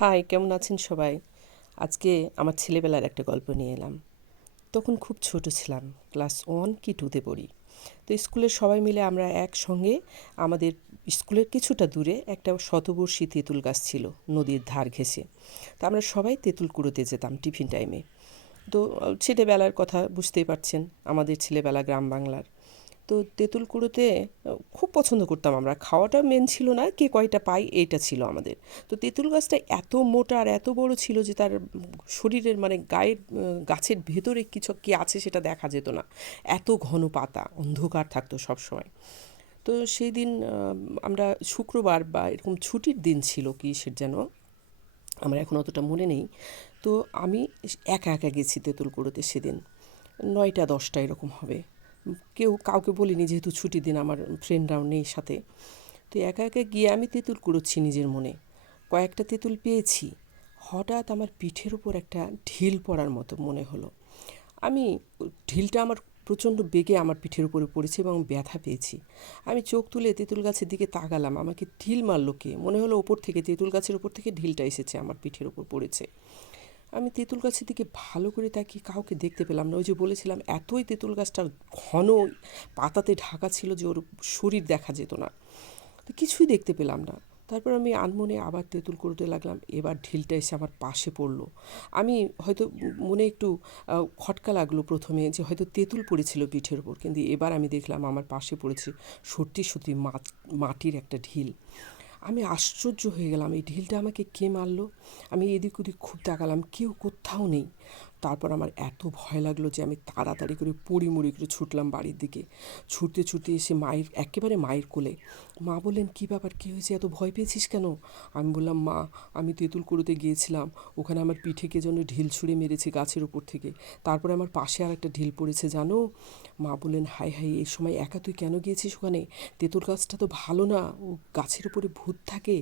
High, কেমন আছেন সবাই? আজকে আমার ছেলেবেলার একটা গল্প নিয়ে এলাম। তখন খুব ছোট ছিলাম, ক্লাস ওয়ান কি টুতে পড়ি। তো স্কুলের সবাই মিলে আমরা একসঙ্গে আমাদের স্কুলের কিছুটা দূরে একটা শতবর্ষী তেঁতুল গাছ ছিল, নদীর ধার ঘেঁষে। তো আমরা সবাই তেঁতুল কুড়োতে যেতাম টিফিন টাইমে। তো ছেলেবেলার কথা বুঝতেই পারছেন, আমাদের ছেলেবেলা গ্রাম বাংলার। তো তেঁতুল কুড়োতে খুব পছন্দ করতাম আমরা। খাওয়াটা মেন ছিল না, কে কয়টা পাই এইটা ছিল আমাদের। তো তেঁতুল গাছটা এত মোটা আর এত বড় ছিল যে তার শরীরের মানে গায়ের গাছের ভেতরে কিছু কি আছে সেটা দেখা যেত না। এত ঘন পাতা, অন্ধকার থাকতো সব সময়। তো সেই দিন আমরা শুক্রবার বা এরকম ছুটির দিন ছিল কি সে যেন, আমার এখন অতটা মনে নেই। তো আমি একা একা গেছি তেঁতুল কুড়োতে সেদিন। নয়টা দশটা এরকম হবে। কেউ কাউকে বলিনি যেহেতু ছুটির দিন আমার ফ্রেন্ডরাও নেই সাথে। তো একা একা গিয়ে আমি তেঁতুল কুড়োচ্ছি নিজের মনে। কয়েকটা তেঁতুল পেয়েছি। হঠাৎ আমার পিঠের উপর একটা ঢিল পড়ার মতো মনে হলো। আমি ঢিলটা আমার প্রচণ্ড বেগে আমার পিঠের উপরে পড়েছে এবং ব্যথা পেয়েছি। আমি চোখ তুলে তেঁতুল গাছের দিকে তাকালাম। আমাকে ঢিল মারলো কে? মনে হলো ওপর থেকে, তেঁতুল গাছের উপর থেকে ঢিলটা এসেছে, আমার পিঠের উপর পড়েছে। আমি তেঁতুল গাছের দিকে ভালো করে তাকিয়ে কাউকে দেখতে পেলাম না। ওই যে বলেছিলাম, এতই তেঁতুল গাছটা ঘন পাতাতে ঢাকা ছিল যে ওর শরীর দেখা যেত না। তো কিছুই দেখতে পেলাম না। তারপর আমি আনমনে আবার তেঁতুল করতে লাগলাম। এবার ঢিলটা এসে আমার পাশে পড়ল। আমি হয়তো মনে একটু খটকা লাগল প্রথমে যে হয়তো তেঁতুল পড়েছিল পিঠের উপর, কিন্তু এবার আমি দেখলাম আমার পাশে পড়েছে সত্যি সত্যি মাটির একটা ঢিল। আমি আশ্চর্য হয়ে গেলাম। এই ঢিলটা আমাকে কে মারলো? আমি এদিক ওদিক খুব তাকালাম, কেউ কোথাও নেই। তারপর আমার এত ভয় লাগল যে আমি তাড়াতাড়ি করে পড়ি মুড়ি করে ছুটলাম বাড়ির দিকে। ছুটতে ছুটতে এসে মায়ের, একেবারে মায়ের কোলে, মা বললেন, কী ব্যাপার? কী হয়েছে? এত ভয় পেয়েছিস কেন? আমি বললাম, মা, আমি তেঁতুল কুড়োতে গিয়েছিলাম। ওখানে আমার পিঠে কে জন্য ঢিল ছুঁড়ে মেরেছে গাছের উপর থেকে। তারপরে আমার পাশে আর একটা ঢিল পড়েছে, জানো? মা বললেন হাই হাই এই সময় একা তুই কেন গিয়েছিস ওখানে? তেঁতুল গাছটা তো ভালো না। ও গাছের উপরে ভূত থাকে।